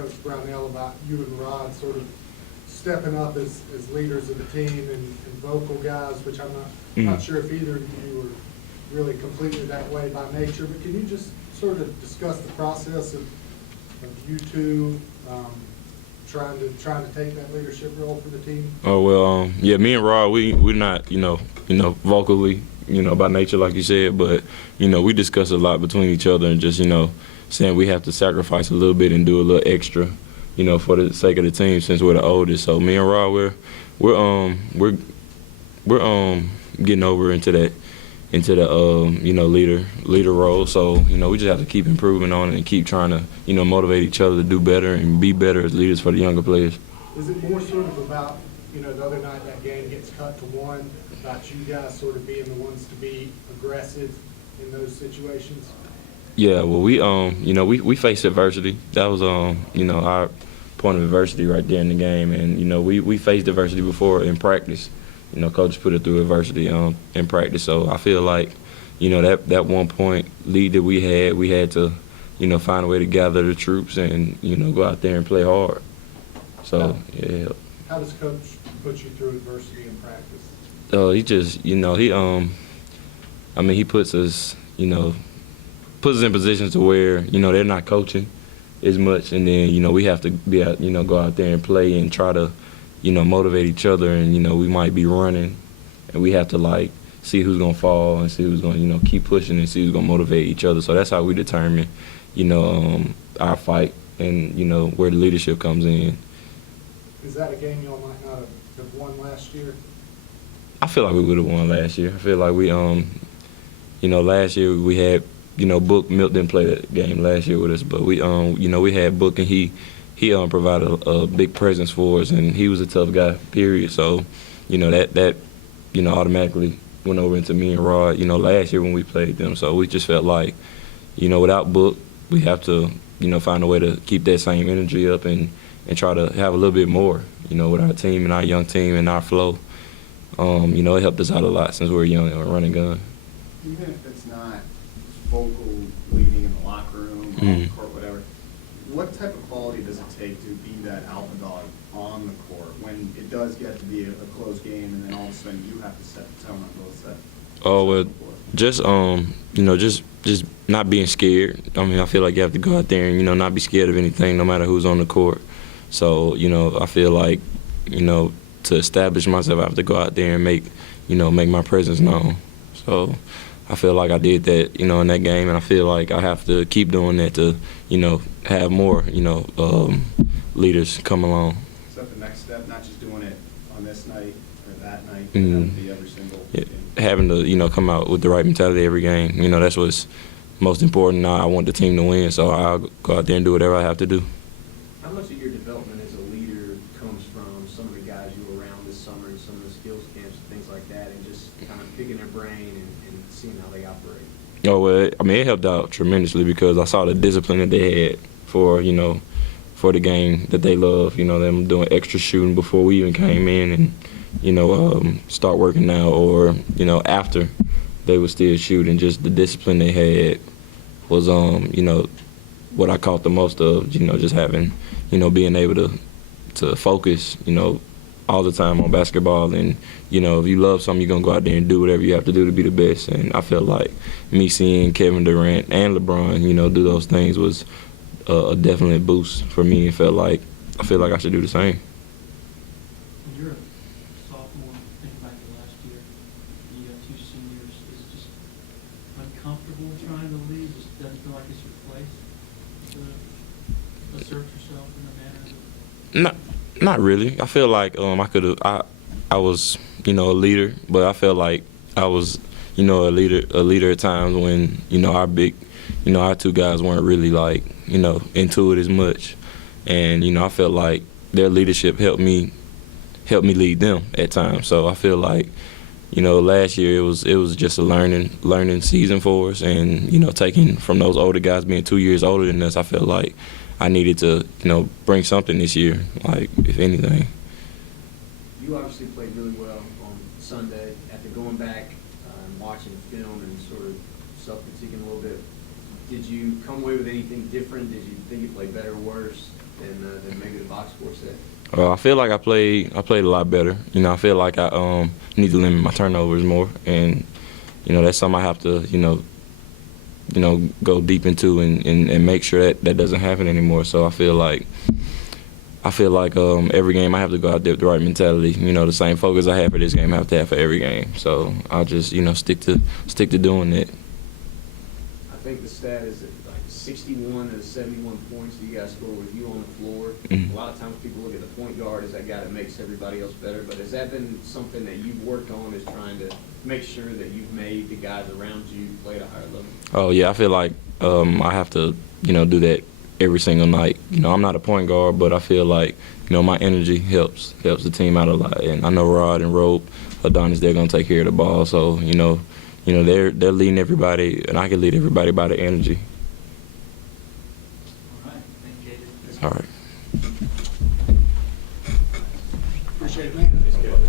Coach Brownell about you and Rod sort of stepping up as leaders of the team and vocal guys, which I'm not sure if either of you are really completely that way by nature, but can you just sort of discuss the process of you two trying to take that leadership role for the team? Oh well, yeah, me and Rod, we're not vocally by nature like you said, but we discuss a lot between each other and just saying we have to sacrifice a little bit and do a little extra, for the sake of the team since we're the oldest. So me and Rod, we're getting over into the leader role. So we just have to keep improving on it and keep trying to motivate each other to do better and be better as leaders for the younger players. Is it more sort of about the other night that game gets cut to one, about you guys sort of being the ones to be aggressive in those situations? Yeah, well, we faced adversity. That was our point of adversity right there in the game, and we faced adversity before in practice. Coach put it through adversity in practice. So I feel like that 1 point lead that we had to find a way to gather the troops and go out there and play hard. So yeah. How does Coach put you through adversity in practice? He just he puts us in positions to where they're not coaching as much, and then we have to go out there and play and try to motivate each other, and we might be running and we have to see who's gonna fall and see who's gonna keep pushing and see who's gonna motivate each other. So that's how we determine our fight and where the leadership comes in. Is that a game y'all might not have won last year? I feel like we would have won last year. I feel like we last year we had Bookmilk didn't play that game last year with us, but we had Book, and he provided a big presence for us, and he was a tough guy, period. So that automatically went over into me and Rod last year when we played them. So we just felt like without Book, we have to find a way to keep that same energy up and try to have a little bit more with our team and our young team and our flow. It helped us out a lot since we were young and running gun. Even if it's not vocal leading in the locker room, on the court, whatever, what type of quality does it take to be that alpha dog on the court when it does get to be a close game and then all of a sudden you have to set the tone on both sides? Oh, well, just not being scared. I feel like you have to go out there and not be scared of anything, no matter who's on the court. So I feel like to establish myself, I have to go out there and make my presence known. So I feel like I did that, in that game, and I feel like I have to keep doing that to, have more, leaders come along. Is that the next step? Not just doing it on this night or that night, but having to be every single game? Having to come out with the right mentality every game. That's what's most important. Now I want the team to win, so I'll go out there and do whatever I have to do. How much of your development as a leader comes from some of the guys you were around this summer and some of the skills camps and things like that, and just kind of picking their brain and seeing how they operate? Oh, well, it helped out tremendously because I saw the discipline that they had for the game that they love. Them doing extra shooting before we even came in, and start working out, or after they were still shooting. Just the discipline they had was what I caught the most of. Just having being able to focus all the time on basketball, and if you love something, you're gonna go out there and do whatever you have to do to be the best. And I felt like me seeing Kevin Durant and LeBron do those things was a definite boost for me. I feel like I should do the same. When you're a sophomore, think back to last year, you have two seniors, is it just uncomfortable trying to lead? Just doesn't feel like it's your place to assert yourself in a manner? Not really. I feel like I was a leader, but I felt like I was a leader at times when our two guys weren't really into it as much, and I felt like their leadership helped me lead them at times. So I feel like last year it was just a learning season for us, and taking from those older guys being 2 years older than us, I felt like I needed to bring something this year, if anything. You obviously played really well on Sunday. After going back and watching film and sort of self-critiquing a little bit, Did you come away with anything different? Did you think you played better or worse than maybe the box score said? I feel like I played a lot better. You know, I feel like I need to limit my turnovers more, and you know that's something I have to go deep into and make sure that doesn't happen anymore. So I feel like every game I have to go out there with the right mentality. You know, the same focus I have for this game I have to have for every game. So I'll just stick to doing it. I think the stat is that like 61 of the 71 points that you guys score with you on the floor. Mhm. A lot of times people look at the point guard as that guy that makes everybody else better, but has that been something that you've worked on, is trying to make sure that you've made the guys around you play at a higher level? Oh yeah, I feel like I have to do that every single night. You know, I'm not a point guard, but I feel like my energy helps the team out a lot. And I know Rod and Rope, Adonis, they're gonna take care of the ball. So they're leading everybody, and I can lead everybody by the energy. All right, thank you, Gator. All right. Appreciate it, man. It's good.